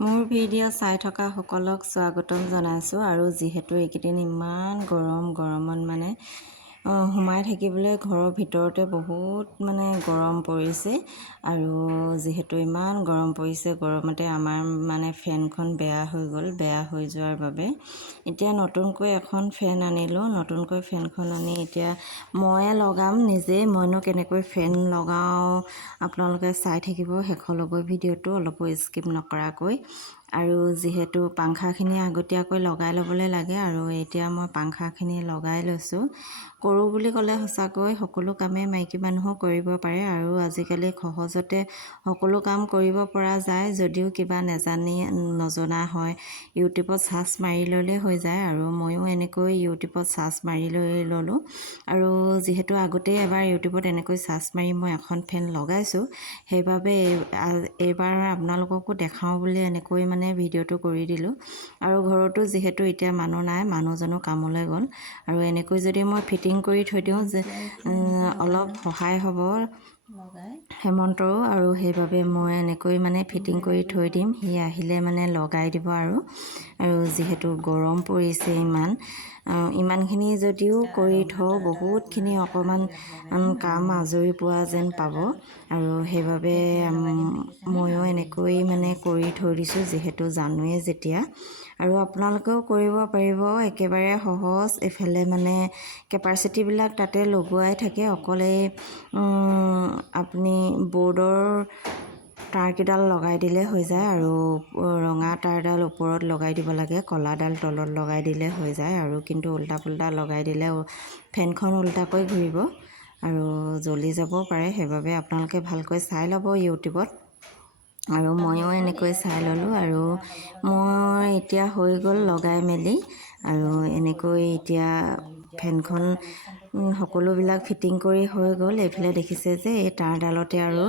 মোৰ ভিডিঅ' চাই থকা সকলক স্বাগতম জনাইছোঁ। আৰু যিহেতু এইকেইদিন ইমান গৰমত মানে সোমাই থাকিবলৈ ঘৰৰ ভিতৰতে বহুত মানে গৰম পৰিছে। আৰু যিহেতু ইমান গৰম পৰিছে, গৰমতে আমাৰ মানে ফেনখন বেয়া হৈ গ'ল। বেয়া হৈ যোৱাৰ বাবে এতিয়া নতুনকৈ এখন ফেন আনিলোঁ। নতুনকৈ ফেনখন আনি এতিয়া ময়ে লগাম নিজে। মইনো কেনেকৈ ফেন লগাওঁ আপোনালোকে চাই থাকিব শেষলৈকৈ ভিডিঅ'টো, অলপো স্কিপ নকৰাকৈ। আৰু যিহেতু পাংখাখিনি আগতীয়াকৈ লগাই ল'বলৈ লাগে, আৰু এতিয়া মই পাংখাখিনি লগাই লৈছোঁ। কৰোঁ বুলি ক'লে সঁচাকৈ সকলো কামেই মাইকী মানুহো কৰিব পাৰে, আৰু আজিকালি সহজতে সকলো কাম কৰিব পৰা যায়। যদিও কিবা নজনা হয় ইউটিউবত চাৰ্চ মাৰি ল'লে হৈ যায়। আৰু ময়ো এনেকৈ ইউটিউবত চাৰ্চ মাৰি ল'লোঁ। আৰু যিহেতু আগতেই এবাৰ ইউটিউবত এনেকৈ চাৰ্চ মাৰি মই এখন ফেন লগাইছোঁ, সেইবাবে এইবাৰ আপোনালোককো দেখাওঁ বুলি এনেকৈ মানে ভিডিঅ'টো কৰি দিলোঁ। আৰু ঘৰতো যিহেতু এতিয়া মানুহ নাই, মানুহজনো কামলৈ গ'ল। আৰু এনেকৈ যদি মই ফিটিং কৰি থৈ দিওঁ যে অলপ সহায় হ'ব হেমন্তৰো, আৰু সেইবাবে মই এনেকৈ মানে ফিটিং কৰি থৈ দিম। সি আহিলে মানে লগাই দিব। আৰু যিহেতু গৰম পৰিছে ইমানখিনি যদিও কৰি থওঁ, বহুতখিনি অকণমান কাম আজৰি পোৱা যেন পাব। আৰু সেইবাবে ময়ো এনেকৈ মানে কৰি থৈ দিছোঁ, যিহেতু জানোৱেই যেতিয়া। আৰু আপোনালোকেও কৰিব পাৰিব, একেবাৰে সহজ। এইফালে মানে কেপাচিটিবিলাক তাতে লগোৱাই থাকে। অকল এই আপুনি বৰ্ডৰ তাৰকেইডাল লগাই দিলে হৈ যায়। আৰু ৰঙা তাৰডাল ওপৰত লগাই দিব লাগে, কলাডাল তলত লগাই দিলে হৈ যায়। আৰু কিন্তু উল্টা পুল্টা লগাই দিলে ফেনখন উল্টাকৈ ঘূৰিব আৰু জ্বলি যাবও পাৰে। সেইবাবে আপোনালোকে ভালকৈ চাই ল'ব ইউটিউবত। আৰু ময়ো এনেকৈ চাই ল'লোঁ। আৰু মই এতিয়া হৈ গ'ল লগাই মেলি। আৰু এনেকৈ এতিয়া ফেনখন সকলোবিলাক ফিটিং কৰি হৈ গ'ল। এইফালে দেখিছে যে এই তাঁৰডালতে আৰু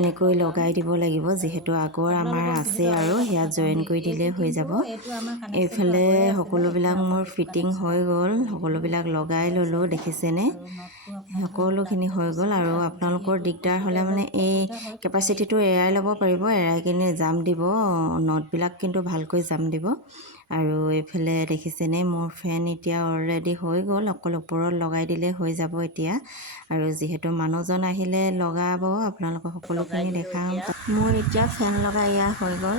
এনেকৈ লগাই দিব লাগিব, যিহেতু আগৰ আমাৰ আছে, আৰু সেয়া জইন কৰি দিলেই হৈ যাব। এইফালে সকলোবিলাক মোৰ ফিটিং হৈ গ'ল, সকলোবিলাক লগাই ল'লোঁ, দেখিছেনে? সকলোখিনি হৈ গ'ল। আৰু আপোনালোকৰ দিগদাৰ হ'লে মানে এই কেপাচিটিটো এৰাই ল'ব পাৰিব, এৰাই কিনে জাম দিব, নটবিলাক কিন্তু ভালকৈ জাম দিব। আৰু এইফালে দেখিছেনে মোৰ ফেন এতিয়া অলৰেডি হৈ গ'ল, অকল ওপৰত লগাই দিলে হৈ যাব এতিয়া। আৰু যিহেতু মানুহজন আহিলে লগাব, আপোনালোকক সকলোখিনি দেখাম। মোৰ এতিয়া ফেন লগাই হৈ গ'ল।